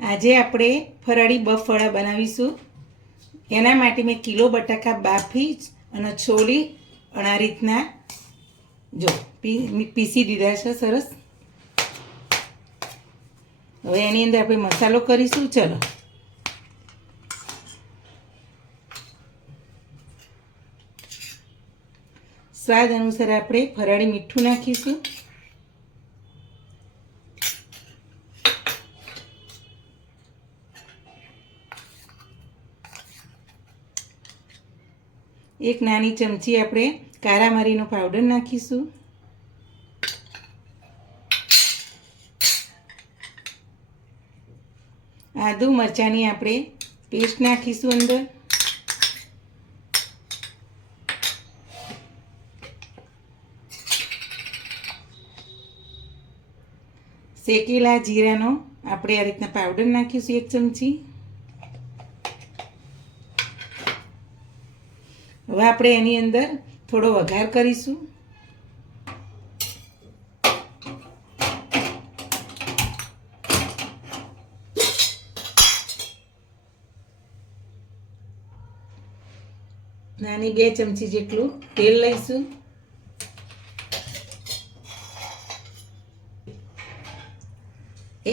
આજે આપણે ફરાળી બફળા બનાવીશું. એના માટે મેં કિલો બટાકા બાફી અને છોલી અને આ રીતના જો પીસી દીધા છે સરસ. હવે એની અંદર આપણે મસાલો કરીશું. ચલો, સ્વાદ અનુસાર આપણે ફરાળી મીઠું નાખીશું. એક નાની ચમચી આપણે કાળા મરીનો પાવડર નાખીશું. આદુ મરચાંની આપણે પેસ્ટ નાખીશું અંદર. શેકેલા જીરાનો આપણે આ રીતના પાવડર નાખીશું 1 ચમચી. હવે આપણે એની અંદર થોડો વઘાર કરીશું. નાની 2 ચમચી જેટલું તેલ લઈશું.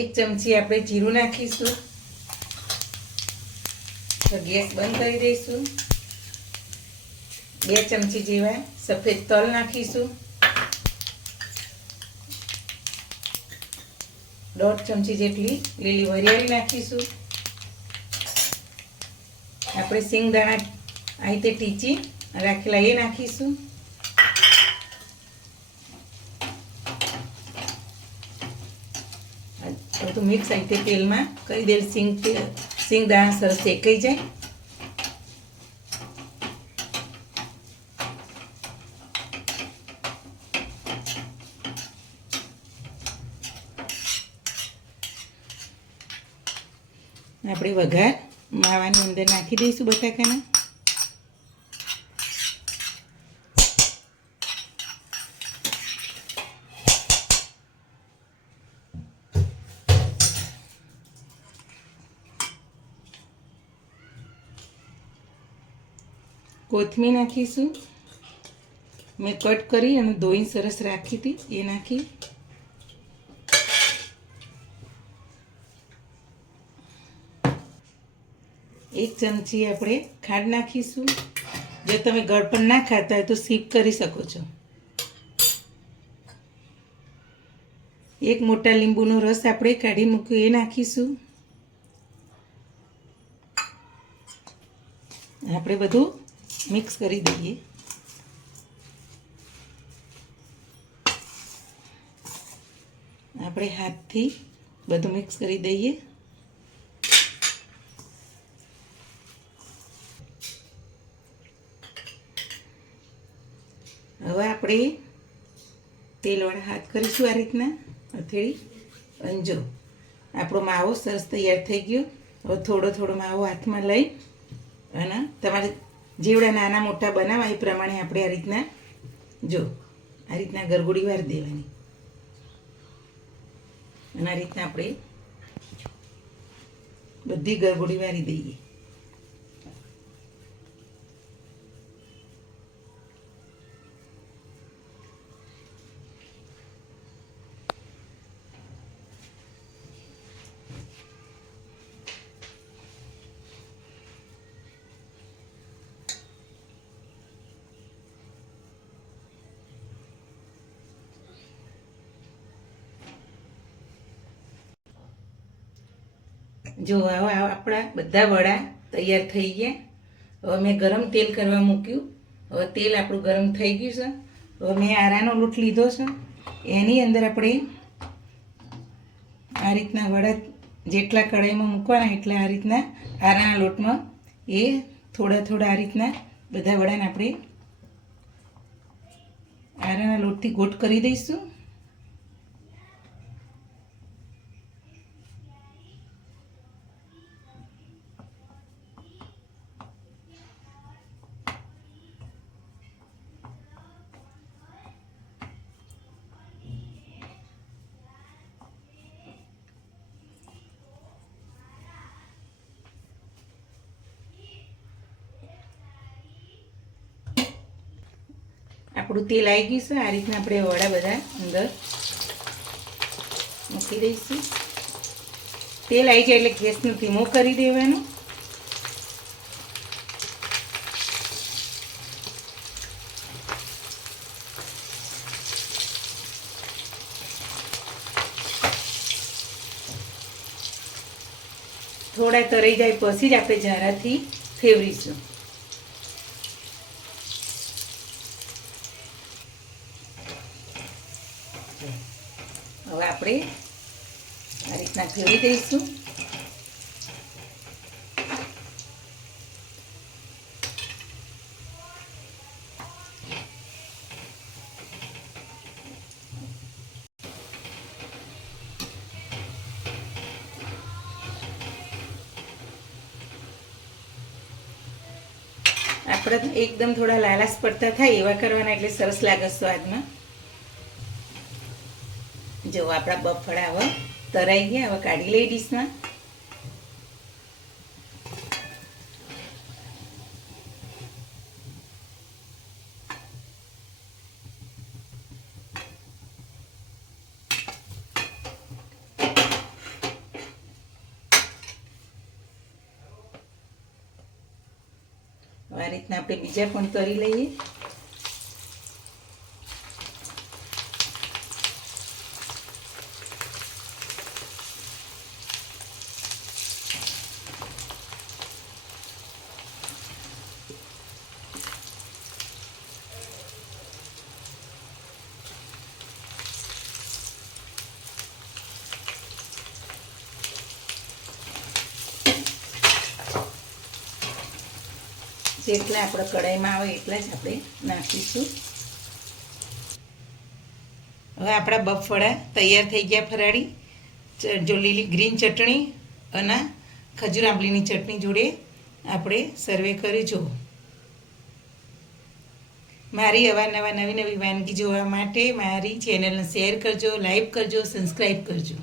એક ચમચી આપણે જીરું નાખીશું. તો ગેસ બંધ કરી દઈશું. 2 ચમચી જેવા સફેદ તલ નાખીશું. 1.5 ચમચી જેટલી લીલી વરિયાળી નાખીશું. આપણે સિંગદાણા આ રીતે ટીચી રાખેલા એ નાખીશું. બધું મિક્સ આ રીતે તેલમાં કરી દે. સિંગદાણા સરસ શેકાઈ જાય. આપણે વઘાર માવાની અંદર નાખી દઈશું બટાકાના. કોથમીર નાખીશું. મેં કટ કરી અને ધોઈને સરસ રાખી હતી એ નાખી. એક ચમચી આપણે ખાંડ નાખીશું. જો તમે ગળપણ ના ખાતા હોય તો સ્કીપ કરી શકો છો. એક મોટા લીંબુનો રસ આપણે કાઢી મૂક્યો એ નાખીશું. આપણે બધું મિક્સ કરી દઈએ. આપણે હાથથી બધું મિક્સ કરી દઈએ. હવે આપણે તેલવાળા હાથ કરીશું આ રીતના હથેળી. અને જો આપણો માવો સરસ તૈયાર થઈ ગયો. હવે થોડો થોડો માવો હાથમાં લઈ અને તમારે જેવડા નાના મોટા બનાવવા એ પ્રમાણે આપણે આ રીતના જો આ રીતના ગરગોડી વારી દેવાની. અને આ રીતના આપણે બધી ગરગોડી વારી દઈએ. જો હવે આપણા બધા વડા તૈયાર થઈ ગયા. હવે મેં ગરમ તેલ કરવા મૂક્યું. હવે તેલ આપણું ગરમ થઈ ગયું છે. હવે મેં આરાનો લોટ લીધો છે. એની અંદર આપણે આ રીતના વડા જેટલા કઢાઈમાં મૂકવાના એટલા આ રીતના આરાના લોટમાં એ થોડા થોડા આ રીતના બધા વડાને આપણે આરાના લોટથી ગોટ કરી દઈશું. આપણું તેલ આવી ગયું છે. આ રીતના આપણે વડા બધા અંદર મૂકી દઈશું. તેલ આવી જાય એટલે ગેસનું ધીમું કરી દેવાનું. થોડા તરાઈ જાય પછી જ આપણે જરાથી ફેવરીશું. હવે આપણે આ રીતના ફેરવી દઈશું. આપણે એકદમ થોડા લાલાશ પડતા થાય એવા કરવાના એટલે સરસ લાગે સ્વાદમાં. જો આપણા બફળા હવે તરાઈ ગયા. હવે કાઢી લઈ ડીશમાં. આ રીતના આપણે બીજા પણ તરી લઈએ. જેટલા આપણે કઢાઈમાં આવે એટલા જ આપણે નાખીશું. હવે આપણા બફળા તૈયાર થઈ ગયા ફરાળી. જો લીલી ગ્રીન ચટણી અને ખજૂર આંબલીની ચટણી જોડે આપણે સર્વે કરી. જુઓ, મારી અવારનવાર નવી નવી વાનગી જોવા માટે મારી ચેનલને શેર કરજો, લાઈક કરજો, સબસ્ક્રાઈબ કરજો.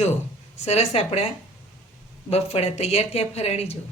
જો સરસ આપણા બફળા તૈયાર થયા ફરાળી. જો